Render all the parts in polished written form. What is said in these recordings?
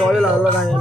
ରହିଲା ଭଲ କାହିଁ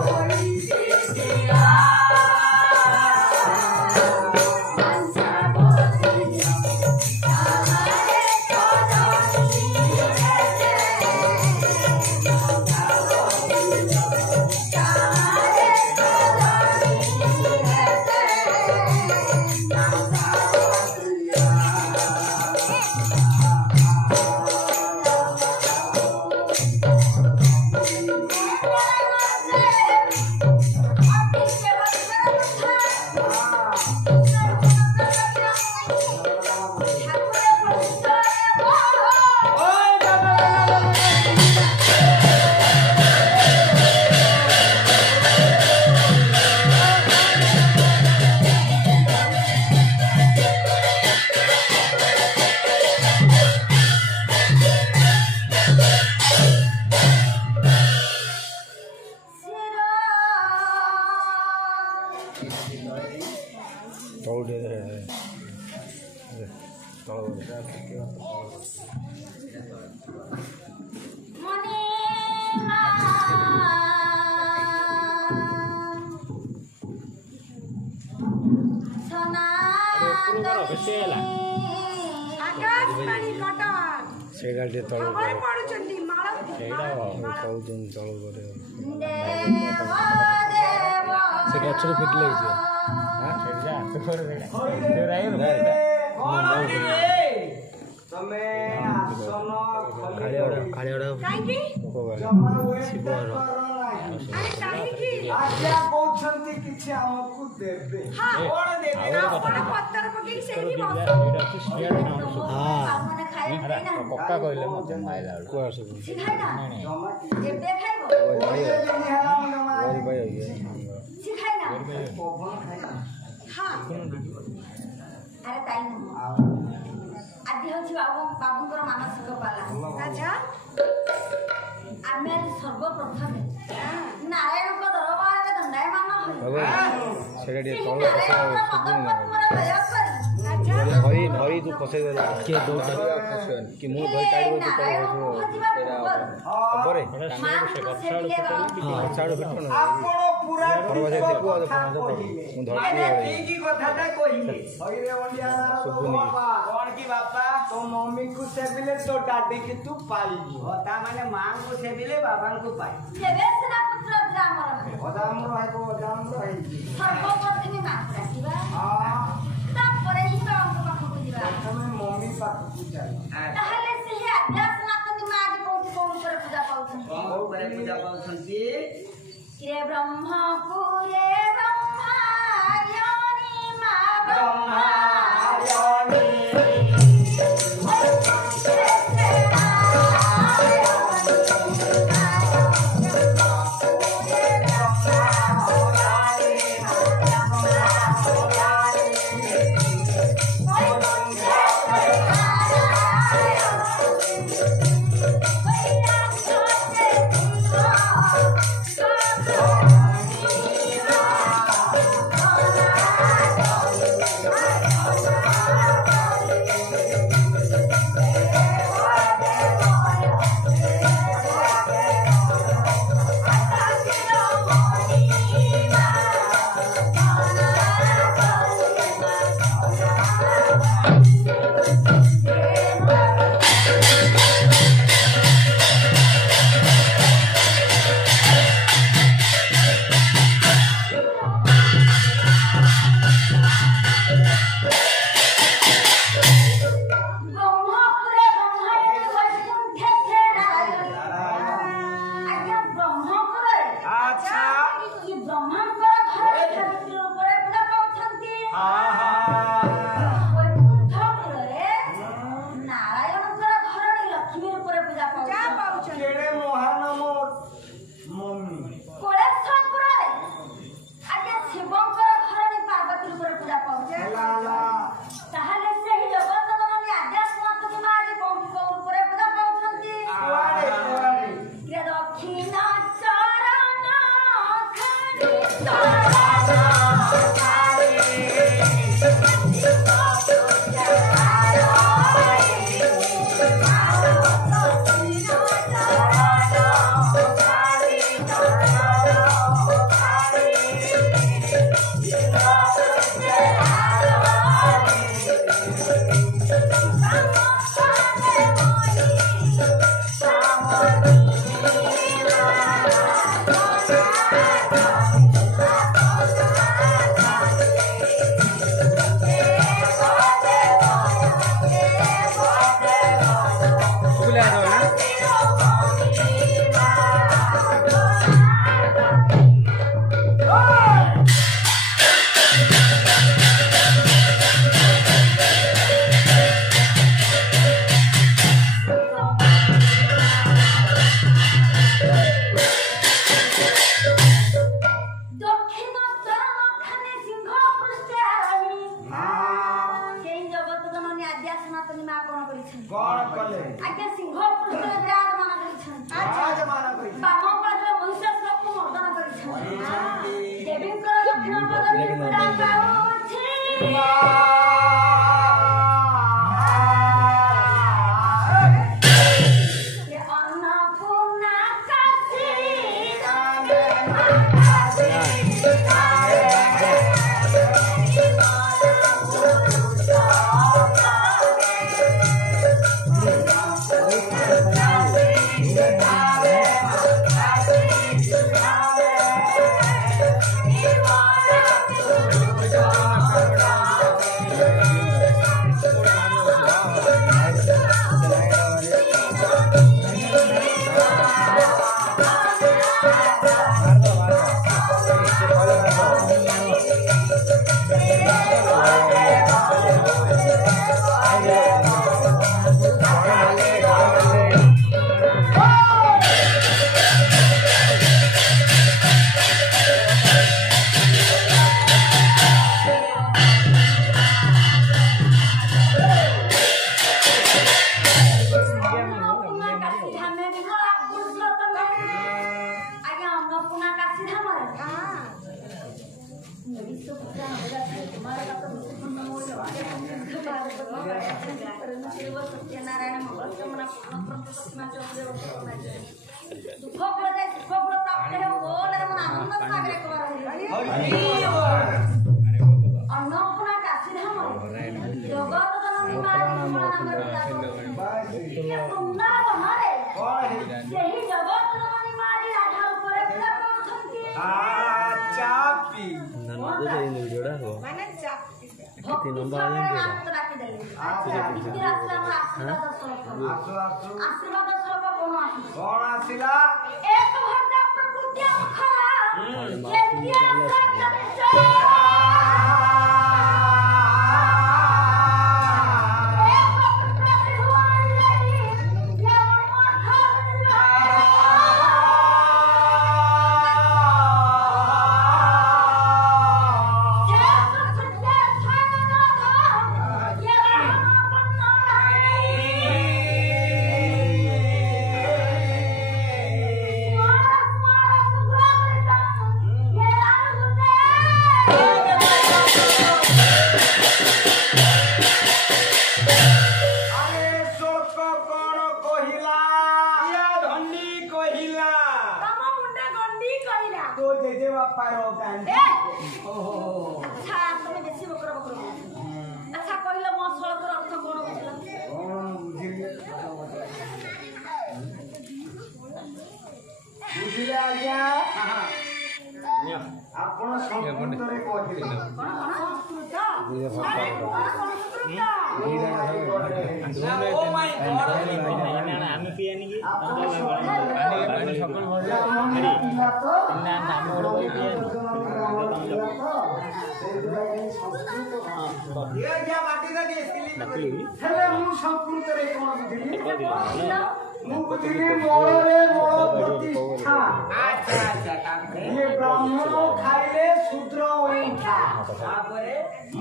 से तल से गचर फिटले पक्का कहले मत खाइला को आसे सिखाइला एबे खाइबो ओरी भाई सिखाइला हां अरे ताई आदि होछि बाबूंकर मानसिक पाला अच्छा आमे सर्वप्रथम नारायण को दरबार में दंडायमान होय सेटा दे तळ भई भई तू फसे के दो कि मु भई टाइड को तळ हो परे छाड़ बिठन आपण पूरा परवाजे देखो मु धरती की कथाटा कहिए भई रे वंडियाना बाबा कोन की बापा तो मम्मी को सेबिले तो डाडी की तू पाली होता माने मां को सेबिले बाबा को पाई जेबे सेना पुत्र जामर होदाम रहे को जाम रहे सर्वप्रथम मां राखिबा हां तापरे ही बाबा को पाखु दिबा तमे मम्मी पाखु जाई ताहले से हे अध्यास नातनी मां आज कोठी कोन पर पूजा पाउछन कोन पर पूजा पाउछन की रे ब्रह्मपुरे ब्रह्मायणी मां ब्रह्मायणी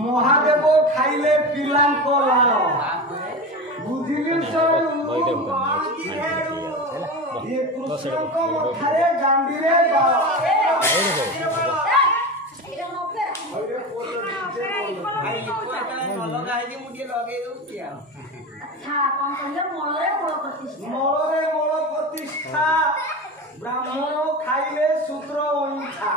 महादेव खाइले पिलांको लाल बुझिली ये कृष्ण को मथारे गांडीरे मलरे मल प्रतिष्ठा ब्राह्मण खाइले शूद्र ओंठा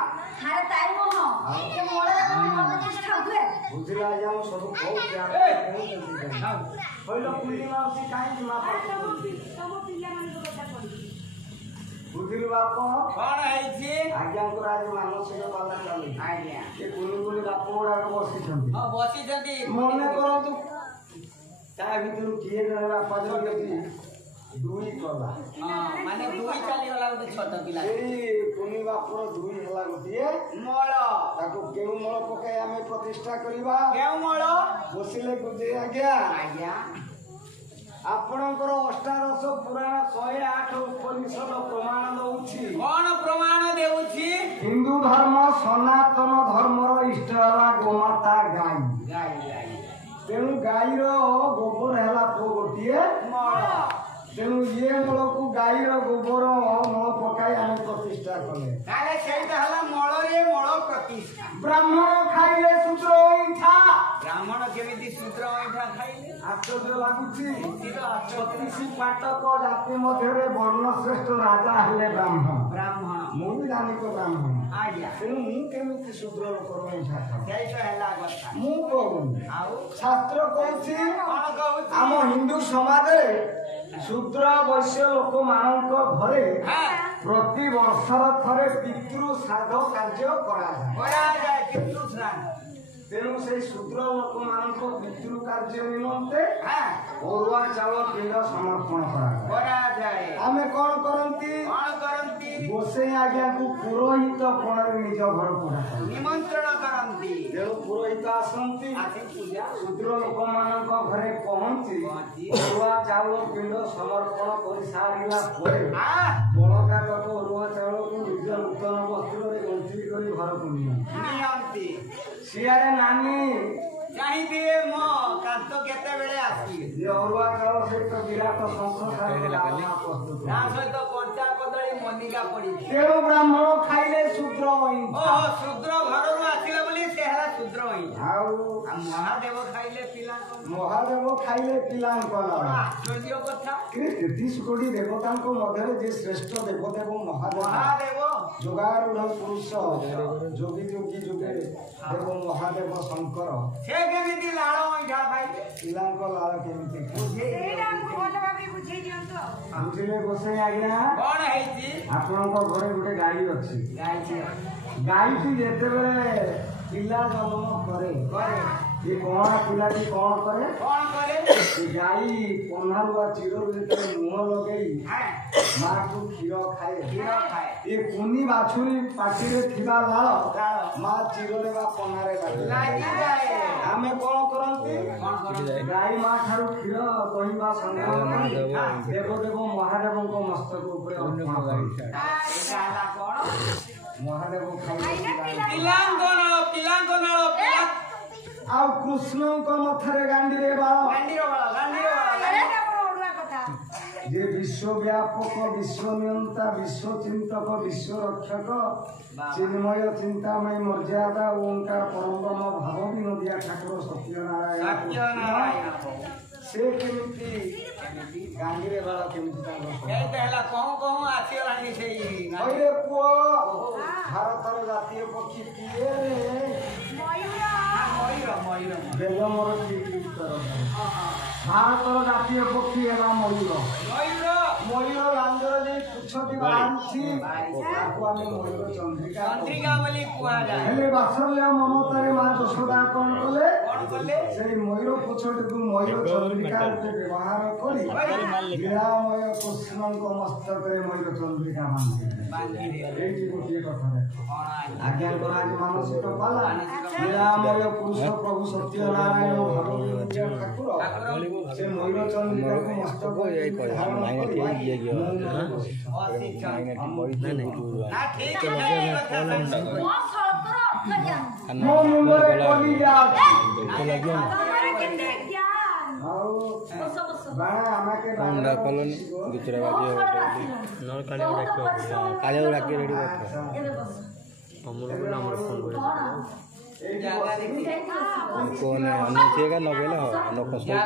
बुझिला जाऊ सब बहुत ज्ञान होइलो पूर्णिमा से काहे ना बुझिल बाप कोन है छी आज्ञा को राज मानसिक बाला चली आज्ञा ए कुनी बाप ओडा को बसी छथि हां बसी छथि मने करंतु ता भितरु किए रहला पजर गति ଦୁଇ କଲା ମାନେ ଦୁଇ ଚାଲିଗଲା ଗୋଟେ ଛୋଟ ପିଲା ଏଇ କୁନି ବାପର ଦୁଇ ହେଲା ଗୋଟିଏ ମଳ ତାକୁ କେଉଁ ମଳ ପକାଇ ଆମେ ପ୍ରତିଷ୍ଠା କରିବା କେଉଁ ମଳ ବସିଲେ ବୁଝେ ଆଜ୍ଞା ଆଜ୍ଞା ଆପଣଙ୍କର ଅଷ୍ଟାଦଶ ପୁରାଣ 108 ଉପନିଷଦ ପ୍ରମାଣ ଦଉଛି କଣ ପ୍ରମାଣ ଦେଉଛି ହିନ୍ଦୁ ଧର୍ମ ସନାତନ ଧର୍ମର ଇଷ୍ଟ ହେଲା ଗୋମାତା ଗାଈ ଗାଈ ଗାଈ ତେଣୁ ଗାଈର ଗୋବର ହେଲା ଗୋଟିଏ ମଳ ତେଣୁ ଇଏ ମୂଳକୁ ଗାଈର ଗୋବର ମଳ ପକାଇ ଆମେ ପ୍ରତିଷ୍ଠା କଲେ ତାହେଲେ ସେଇଟା ହେଲା ମଳରେ ମଳ ପ୍ରତିଷ୍ଠା ବ୍ରାହ୍ମଣ ଖାଇଲେ ଶୂଦ୍ର ଅଇଁଠା ବ୍ରାହ୍ମଣ କେମିତି ଶୂଦ୍ର ଅଇଁଠା ଖାଇଲେ ଆଶ୍ଚର୍ଯ୍ୟ ଲାଗୁଛି 36 ପାଟକ ଜାତି ମଧ୍ୟରେ ବର୍ଣ୍ଣଶ୍ରେଷ୍ଠ ରାଜା ହେଲେ ବ୍ରାହ୍ମଣ ବ୍ରାହ୍ମଣ ମୁଁ ବି ଜାଣିକ ବ୍ରାହ୍ମଣ ଆଜ୍ଞା ତେଣୁ ମୁଁ କେମିତି ଶୂଦ୍ର ଲୋକର ଅଇଁଠା ଖାଉ ସେଇଟା ହେଲା କଥା ମୁଁ କହୁନି ଆଉ ଶାସ୍ତ୍ର କହୁଛି କଣ କହୁଛି ଆମ ହିନ୍ଦୁ ସମାଜରେ ଶୂଦ୍ର ବୈଶ୍ୟ ଲୋକମାନଙ୍କ ଘରେ ପ୍ରତି ବର୍ଷର ଥରେ ପିତୃ ଶ୍ରାଦ୍ଧ କାର୍ଯ୍ୟ କରାଯାଏ କିନ୍ତୁ ସ୍ନାନ ତେଣୁ ସେଇ ଶୂଦ୍ର ଲୋକମାନଙ୍କ ପିତୃ କାର୍ଯ୍ୟ ନିମନ୍ତେ ଅରୁଆ ଚାଉଳ ପିଣ୍ଡ ସମର୍ପଣ କରାଯାଏ ଆମେ କଣ କରନ୍ତି ଗୋସେଇ ଆଜ୍ଞାକୁ ପୁରୋହିତ କୋଣରେ ନିଜ ଘରକୁ ନିମନ୍ତ୍ରଣ କରନ୍ତି ତେଣୁ ପୁରୋହିତ ଆସନ୍ତି ଶୂଦ୍ର ଲୋକମାନଙ୍କ ଘରେ ପହଞ୍ଚି ଅରୁଆ ଚାଉଳ ପିଣ୍ଡ ସମର୍ପଣ କରିସାରିଲା ପରେ ବଳକା ଲୋକ ଅରୁଆ ଚାଉଳକୁ ନିଜ ନୂତନ ବସ୍ତ୍ରରେ ଗଣ୍ଠି କରି ଘରକୁ ନିଅନ୍ତି ସିଆରେ ନାନୀ ଚାହିଁବେ ମୋ କାନ୍ତ କେତେବେଳେ ଆସିବେ ଅରୁଆ ଚାଉଳ ସହିତ ବିରାଟ ଶଙ୍ଖ ତା ସହିତ କଞ୍ଚା କଦଳୀ ମନିକା ପଡିଛି ତେଣୁ ବ୍ରାହ୍ମଣ ଖାଇଲେ ଶୂଦ୍ର ଅଇଁଠା ଶୂଦ୍ର ଘରରୁ ଆସିଲେ ବୋଲି ସେ ହେଲା ଶୂଦ୍ର ଅଇଁଠା ଆଉ ମହାଦେବ ଖାଇଲେ ପିଲାଙ୍କ ମହାଦେବ ଖାଇଲେ ପିଲାଙ୍କ ଆଶ୍ଚର୍ଯ୍ୟ କଥା 33 କୋଟି ଦେବତାଙ୍କ ମଧ୍ୟରେ ଯେ ଶ୍ରେଷ୍ଠ ଦେବଦେବ ମହାଦେବ ଯୋଗାରୂଢ ପୁରୁଷ ଯୋଗୀ ଯୋଗୀ ଯୁଗେ ଦେବ ମହାଦେବ ଶଙ୍କର ସେ କେମିତି ଲାଳ ଅଇଁଠା ଖାଇଲେ ପିଲାଙ୍କ ଲାଳ କେମିତି ବୁଝିଲେ ଗୋସାଇଁ ଆଜ୍ଞା କଣ ହେଇଛି ଆପଣଙ୍କ ଘରେ ଗୋଟେ ଗାଈ ଅଛି ଗାଈଟି ଯେତେବେଳେ ପିଲା ଜନ୍ମ କରେ ये कौन पिलाटी कौन करे ये गाई पन्हारू वा चिरु जेते मुह लगेई मां को क्षीर खाए ये कुनी बाछुरी पाटी रे थिबा लाळ मां चिरोरे वा पन्हारे लागि जाए हमें कौन करंती गाई मां थारु क्षीर कहिबा संग्रह देव देव महादेव को मस्तक ऊपर अर्पण करी एटा हला कोन महादेव खाई पिलांगन ଆଉ କୃଷ୍ଣଙ୍କ ମଥରେ ଗାଣ୍ଡିରେ ବାଳ ଯେ ବିଶ୍ୱବ୍ୟାପକ ବିଶ୍ୱନିୟନ୍ତା ବିଶ୍ୱଚିନ୍ତକ ବିଶ୍ୱରକ୍ଷକ ଚିନ୍ମୟ ଚିନ୍ତାମୟ ମର୍ଯ୍ୟାଦା ଓଙ୍କାର ପରମ ଭାବ ବିନୋଦିଆ ଠାକୁର ସତ୍ୟନାରାୟଣ ସେ କେମିତି ଗାଣ୍ଡିରେ ବାଳ କେମିତି ତାଙ୍କର ପୁଅ ଭାରତର ଜାତୀୟ ପକ୍ଷୀ କିଏ ବେଲମର ଭାରତର ଜାତୀୟ ପକ୍ଷୀ ହେଲା ମୟୂର ମୟୂର ଲାଞ୍ଜର ଯେ ପୁଚ୍ଛଟି ବାହାରିଛି ତାକୁ ଆମେ ମୟୂର ଚନ୍ଦ୍ରିକା ବୋଲି କୁହାଯାଏ ହେଲେ ବାତ୍ସଲ୍ୟ ମମତାରେ ମା ଯଶୋଦା କଣ କଲେ ସେଇ ମୟୂର ପୁଚ୍ଛଟିକୁ ମୟୂର ଚନ୍ଦ୍ରିକା ରୂପେ ବ୍ୟବହାର କରି ଲୀଳାମୟ କୃଷ୍ଣଙ୍କ ମସ୍ତକରେ ମୟୂର ଚନ୍ଦ୍ରିକା ବାନ୍ଧିଲେ ଏଇଠି ଗୋଟିଏ କଥା ଦେଖ ଆଜ୍ଞାଙ୍କର ଆଜି ମାନସିକ ପାଲା ଲୀଳାମୟ ପୁରୁଷ ପ୍ରଭୁ ସତ୍ୟନାରାୟଣ ଭାଗବତ ଠାକୁର ସେ ମୟୂର ଚନ୍ଦ୍ରିକାକୁ ମସ୍ତକରେ ଧାରଣ ମୋ ମୁଣ୍ଡରେ କଲିଜା मुंडा कॉलोनी दूसरा बाजी नर काली काली राखी रेडी हमर नाम फोन करे कौन है अन्य चेगा न गेला हो न कसम को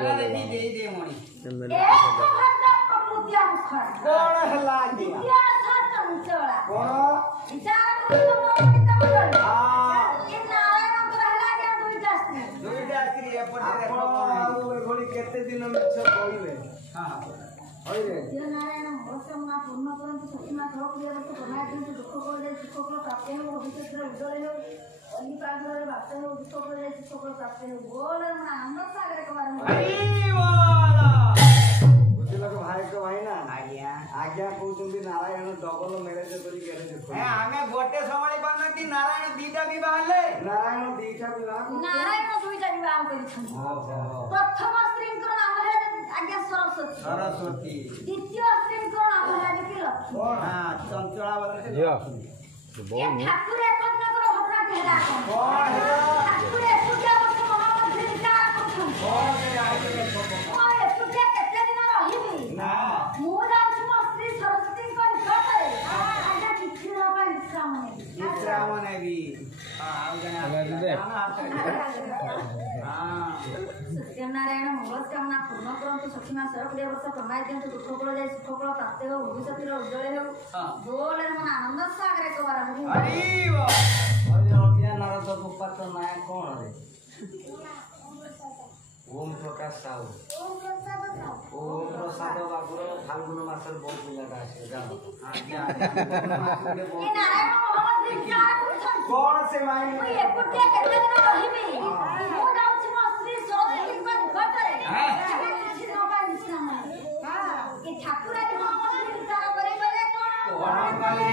कौन हला गया कौन केते दिन मिछ कहले हां होइले नारायण भगवान पूर्ण करंतु सत्यना थोक दिया तो बनाय दिन दुख को दे सुख को प्राप्त हो भविष्य रे उदय हो अन्य पागरे बात हो दुख को दे सुख को प्राप्त हो बोल ना हम सागर के बारे में भाई वाला बुझिला को भाई ना आज्ञा कहते नारायण डबल मैरेज करेज आमे गोटे संभाली पारना नारायण दीटा भी बाहले नारायण दीटा विवाह नारायण दुईटा विवाह କରିଛନ୍ତି प्रथम स्त्रीଙ୍କର ନାମ ହେଲା ଆଜ୍ଞା ସରସ୍ୱତୀ सरस्वती ଦ୍ୱିତୀୟ ସ୍ତ୍ରୀଙ୍କର ନାମ ହେଲା କି ଲକ୍ଷ୍ମୀ हां चंचला वाला ଝିଅ ଏ ଠାକୁର ଏକଦିନକର ଘଟଣାଟି ହେଲା कौन है ଠାକୁର ଏକୁଟିଆ ବର୍ଷ ମହାମନ୍ତ୍ରୀ ବିଚାର କରୁଛନ୍ତି कौन है आगे ମୁଁ ଏକୁଟିଆ କେତେ ଦିନ ରହିବି ना ମୁଁ ଯାଉଛି ମୋ ସ୍ତ୍ରୀ ସରସ୍ୱତୀଙ୍କ ନିକଟରେ ଆଜ୍ଞା କିଛି ଦିନ ପାଇଁ ବିଶ୍ରାମ ନେବି विश्राम ने भी हां आउ हां ସତ୍ୟନାରାୟଣ ମଙ୍ଗଳକାମନା ପୂର୍ଣ୍ଣ କରନ୍ତୁ ସଖୀମା 120 ବର୍ଷ କମାଇ ଦିଅନ୍ତୁ ଦୁଃଖ ଫଳ ଯାଇ ସୁଖ ଫଳ ପ୍ରାପ୍ତି ହେଉ ଭବିଷ୍ୟତର ଉଜ୍ଜଳ ହେଉ ବୋଲେ ମନ ଆନନ୍ଦ ସାଗରେ କବାର हरि ଅନ୍ୟ ନାରଦ ଗୋପାତ ନାୟ କଣ ରେ ओम प्रकाश साहू ओम प्रसाद बाबूर फाल्गुन मासर बहुत पिलाटा आसे जाओ ଏ ନାରାୟଣ ମଙ୍ଗଳକାମନା ବିଚାର କରୁଛନ୍ତି कौन से माई ମୁଁ ଏକୁଟିଆ କେତେ ଦିନ ରହିବି ମୁଁ ଯାଉଛି ମୋ ସ୍ତ୍ରୀ ସରସ୍ୱତୀଙ୍କ ନିକଟରେ କିଛି ଦିନ ପାଇଁ ବିଶ୍ରାମ ନେବି ଏ ଠାକୁର ଆଜି ମୋ ମନରେ ବିଚାର କରିଗଲେ କଣ कले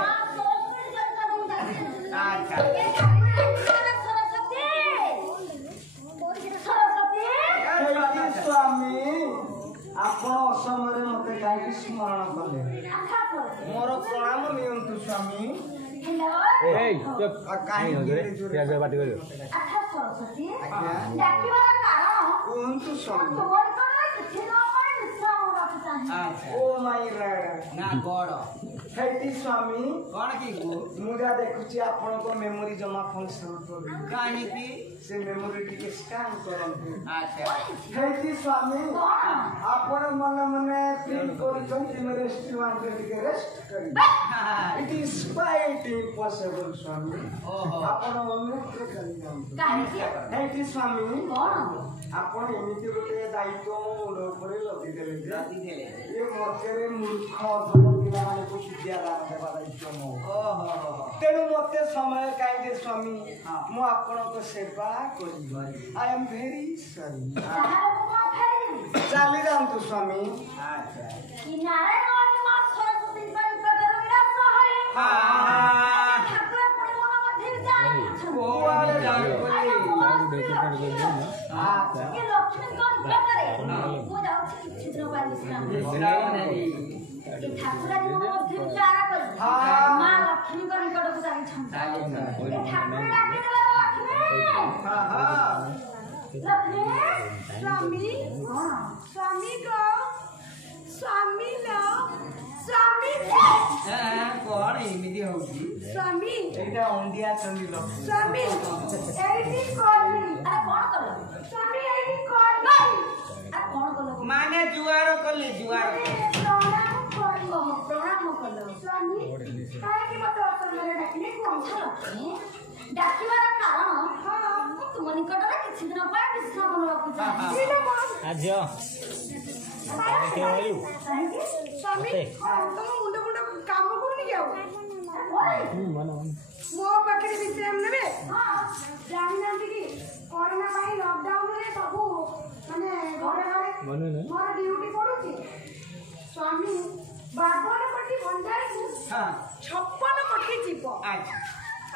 ମା ସରସ୍ୱତୀ ଜଗତ ଦେଇଛନ୍ତି अच्छा ଏ ଠାକୁର ଆଜି ସରସ୍ୱତୀ स्वामी ଆପଣ ଅସମୟରେ ମତେ କାହିଁକି ସ୍ମରଣ କଲେ ମୋର ପ୍ରଣାମ ନିଅନ୍ତୁ ସ୍ୱାମୀ ଏଇ ଚୁପ୍ କାହିଁ ହଜରେ ପିଆଜ ବାଟି କରିବ କୁହନ୍ତୁ ସ୍ୱାମୀ अच्छा ଓ ମାଇ ରାଡା ना गड़ ହେଇଟି ସ୍ୱାମୀ कौन की गो ମୁଁ ଯାହା ଦେଖୁଛି ଆପଣଙ୍କ ମେମୋରି ଜମା ଫଙ୍କସନ କରୁନି कहानी थी ସେ ମେମୋରି ଟିକେ ସ୍କାନ୍ କରନ୍ତୁ अच्छा ହେଇଟି ସ୍ୱାମୀ ଆପଣ ମନେ ମନେ ଫିଲ୍ କରୁଛନ୍ତି ମୁଁ ରେଷ୍ଟୁରାଣ୍ଟରେ ଟିକେ ରେଷ୍ଟ କରିବି ଇଟ ଇଜ କ୍ୱାଇଟ୍ ଇମ୍ପସିବଲ୍ ସ୍ୱାମୀ ओहो ଆପଣ ଅନ୍ୟତ୍ର ଚାଲିଯାଆନ୍ତୁ କାହିଁକି ହେଇଟି ସ୍ୱାମୀ କଣ ଆପଣ ଏମିତି ଗୋଟେ ଦାୟିତ୍ୱ ମୋ ମୁଣ୍ଡ ଉପରେ ଲଦିଦେଲେ ଯେ राती थे ଏ ମଧ୍ୟରେ ମୂର୍ଖ ଅଧମ ପିଲାମାନଙ୍କୁ ବିଦ୍ୟାଦାନ ଦେବା ଦାୟିତ୍ୱ ମୋ ओहो ତେଣୁ ମୋତେ ସମୟ କାହିଁକି ସ୍ୱାମୀ ମୁଁ ଆପଣଙ୍କ ସେବା କରିବି ଆଇ ଏମ୍ ଭେରି ସରି ତାହାର ମୁଁ କଣ ଫେରିବି ଚାଲି ଯାଆନ୍ତୁ ସ୍ୱାମୀ अच्छा କି ନାରାୟଣ ଆଜି ମା ସରସ୍ୱତୀଙ୍କ ନିକଟରେ ବିଳାସ ହୋଇ हाँ ଠାକୁର ପୁଣି ମନ ମଧ୍ୟ ବିଚାର କରୁଛନ୍ତି कुआड़े जान ଆଜ୍ଞା, कोई ମୋର ସ୍ତ୍ରୀ ସରସ୍ୱତୀ ଏ ଲକ୍ଷ୍ମୀଙ୍କ ନିକଟରେ ମୁଁ ଯାଉଛି କିଛି ଦିନ ପାଇଁ ବିଶ୍ରାମ ନେବି। विश्राम नहीं ଏ ଠାକୁର ଆଜି ମୋ ମଧ୍ୟ ବିଚାର କରି ମା ଲକ୍ଷ୍ମୀଙ୍କ ନିକଟକୁ ଯାଇଛନ୍ତି ଏ ଠାକୁର ଡାକିଦେଲେ ଲକ୍ଷ୍ମୀ हाँ हाँ ଲକ୍ଷ୍ମୀ ସ୍ୱାମୀ କଣ ସ୍ୱାମୀ କ ସ୍ୱାମୀ ଲ ସ୍ୱାମୀ कौन एमिदी होगी ସ୍ୱାମୀ ଏଇଟା ଅଣ୍ଡିଆ ଚଣ୍ଡୀ ଲକ୍ଷ୍ମୀ ସ୍ୱାମୀ ଏଇଠି କଲି ଆରେ କଣ କଲ ସ୍ୱାମୀ ଏଇଠି କଲି ଆରେ କଣ କଲ माने जुआर कले जुआर ପ୍ରଣାମ କଲ ସ୍ୱାମୀ କାହିଁକି ମତେ ଅସମୟରେ ଡାକିଲେ କୁହନ୍ତୁ ଲକ୍ଷ୍ମୀ ଡାକିବାର କାରଣ ମୁଁ ତୁମ ନିକଟରେ କିଛି ଦିନ ପାଇଁ ବିଶ୍ରାମ ନେବାକୁ ଚାହୁଁଛି ଝିଅ କାହିଁକି ସ୍ୱାମୀ ତମ ମୁଣ୍ଡ କାମ କରୁନି କି ଆଉ ମୋ ପାଖରେ ବିଶ୍ରାମ ନେବେ ଜାଣିନାହାନ୍ତି କି କରୋନା ପାଇଁ ଲକଡାଉନରେ ସବୁ ମାନେ ଘରେ ଘରେ ମୋର ଡ୍ୟୁଟି ପଡୁଛି ସ୍ୱାମୀ 52 କୋଟି ଭଣ୍ଡାରୀକୁ हाँ 56 କୋଟି ଯିବ अच्छा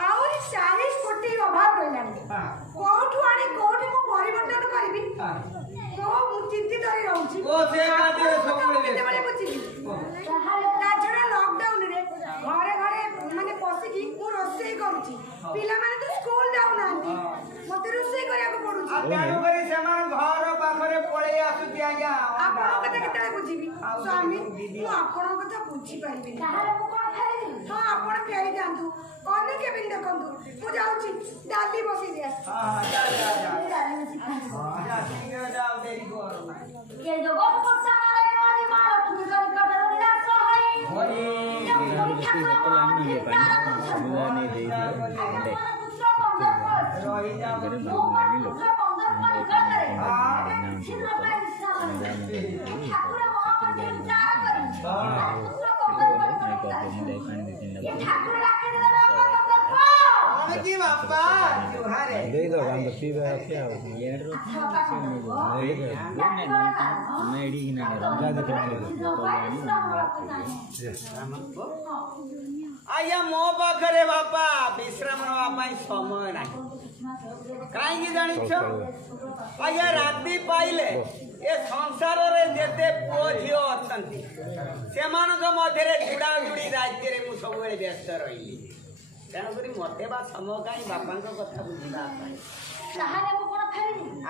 ଆହୁରି 40 କୋଟି ଅଭାବ ରହିଲାଣି हाँ କୋଉଠୁ ଆଣି କୋଉଠି ମୁଁ ପରିବର୍ତ୍ତନ କରିବି हाँ ମୁଁ ଚିନ୍ତିତ ହୋଇ ରହୁଛି ओ से काटे सब କେତେବେଳେ ମୁଁ ଯିବି ତା ଛଡା ଲକଡାଉନରେ ଘରେ ଘରେ ମାନେ ପଶିକି ମୁଁ ରୋଷେଇ କରୁଛି ପିଲାମାନେ ତ ସ୍କୁଲ ଯାଉନାହାନ୍ତି ମତେ ରୋଷେଇ କରିବାକୁ ପଡୁଛି तेणु करी सेमान घर पाखरे पळे आसुती आज्ञा ଆପଣଙ୍କ କଥା କେତେବେଳେ ବୁଝିବି ସ୍ୱାମୀ ମୁଁ ଆପଣଙ୍କ କଥା ବୁଝିପାରିବି ତାହେଲେ ମୁଁ କଣ ଫେରିବି ହଁ ଆପଣ ଫେରି ଯାଆନ୍ତୁ ଅନ୍ୟ କେମିତି ଦେଖନ୍ତୁ ମୁଁ ଯାଉଛି ଡାଲି ବସେଇ ଦିଏ हां जा जा जा ଡାଲି ବସେଇ ଖାଇବି हां जा ठीक है जाओ देरी कर କେ ଜଗତ ବର୍ଷା ନାରାୟଣ ଆଜି ମା ଲକ୍ଷ୍ମୀଙ୍କ ନିକଟରେ ବିଳାସ ହୋଇ होई रही जा की बापा ବାହାରେ ଦେଇ ଦो ଆମେ ପିଇବା ରଖିବା ଆଉ ଆମେ ଏଡି ନା ରାଜା ଦେଖ ଆଜ୍ଞା ମୋ ପାଖରେ ବାପା ବିଶ୍ରାମ ନେବା ପାଇଁ ସମୟ ନାହିଁ କାହିଁକି ଜାଣିଛ ଆଜ୍ଞା ରାତି ପାଇଲେ ଏ ସଂସାରରେ ଯେତେ ପୁଅ ଝିଅ ଅଛନ୍ତି ସେମାନଙ୍କ ମଧ୍ୟରେ ଯୁଡାଯୁଡି ରାଜ୍ୟରେ ମୁଁ ସବୁବେଳେ ବ୍ୟସ୍ତ ରହିଲି ତେଣୁକରି ମତେ ବା ସମୟ କାହିଁ ବାପାଙ୍କ କଥା ବୁଝିବା ପାଇଁ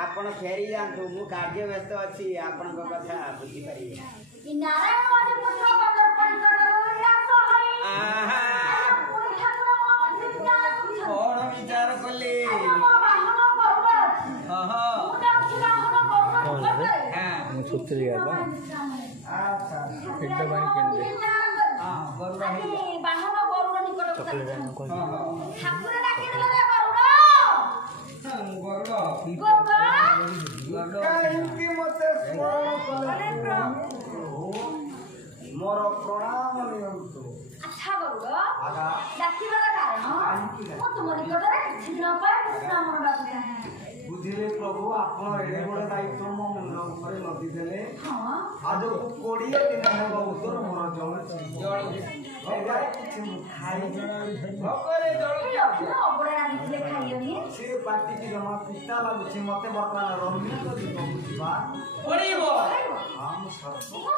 ଆପଣ ଫେରି ଯାଆନ୍ତୁ ମୁଁ କାର୍ଯ୍ୟ ବ୍ୟସ୍ତ ଅଛି ଆପଣଙ୍କ କଥା ବୁଝିପାରିବି କଣ ବିଚାର କଲି ମୁଁ ସୁତୁରି ଗା ପେଟ ପାଣି କେମିତି ମୋର ପ୍ରଣାମ ନିଅନ୍ତୁ ବୁଝିଲେ ପ୍ରଭୁ ଆପଣ ଏଡେ ବଡ ଦାୟିତ୍ୱ ମୋ ମୁଣ୍ଡ ଉପରେ ଲଦି ଦେଲେ ଆଜକୁ 20 ଦିନ ହେବ ଉତ୍ତର ମୋର ଜଳୁଛି କିଛି ମୁଁ ଖାଇଛି ସେ ପାଟିକି ଜମା ପିତା ଲାଗୁଛି ମତେ ବର୍ତ୍ତମାନ ରଙ୍ଗୀନ ଯିବ ବୁଝିବା ପଡିବ ମୁଁ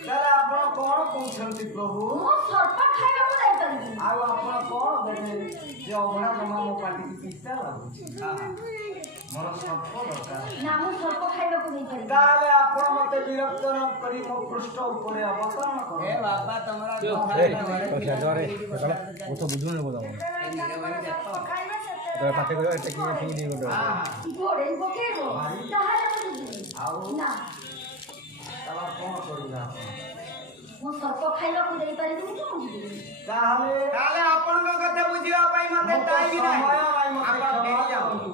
ତାହେଲେ ଆପଣ କଣ କହୁଛନ୍ତି ପ୍ରଭୁ ଆଉ ଆପଣ କଣ ଦେବେ ଯେ ଅଭଣା ଜମା ମୋ ପାଟିକି ପିତା ଲାଗୁଛି ମୋର ସର୍ପ ଦରକାର ତାହେଲେ ଆପଣ ମତେ ବିରକ୍ତ ନ କରି ମୋ ପୃଷ୍ଠ ଉପରେ ଅବତରଣ କର ବାପା ତମର ମୁଁ ତ ବୁଝୁନି ବୋଧ ପାଖେ କରିବା ଏଟା କି ଠିକ ନେଇ ଗୋଟେ ଆଉ କଣ କରିବେ ମୁଁ ସର୍ପ ଖାଇବାକୁ ଦେଇପାରିବିନି ତାହେଲେ ଆପଣଙ୍କ କଥା ବୁଝିବା ପାଇଁ ମତେ ଟାଇମ୍ ନାହିଁ ଆପଣ ଫେରି ଯାଆନ୍ତୁ